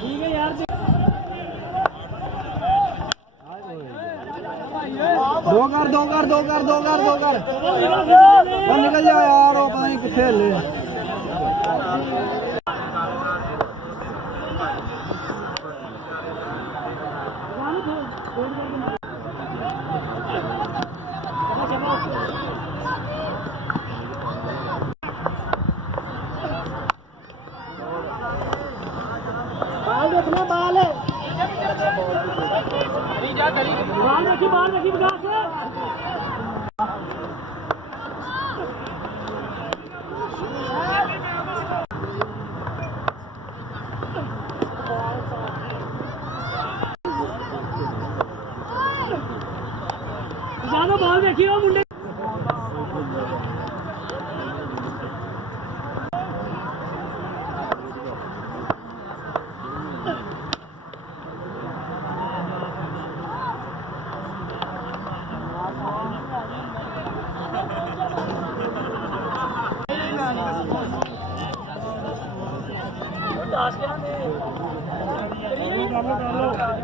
ठीक है यार दो कर दो कर दो कर दो कर दो कर निकल जा यार वो पता नहीं कितने हले बाल देखना बाल है बाल देखी विकास ज्यादा बाल देखी हो मुंडे कर लो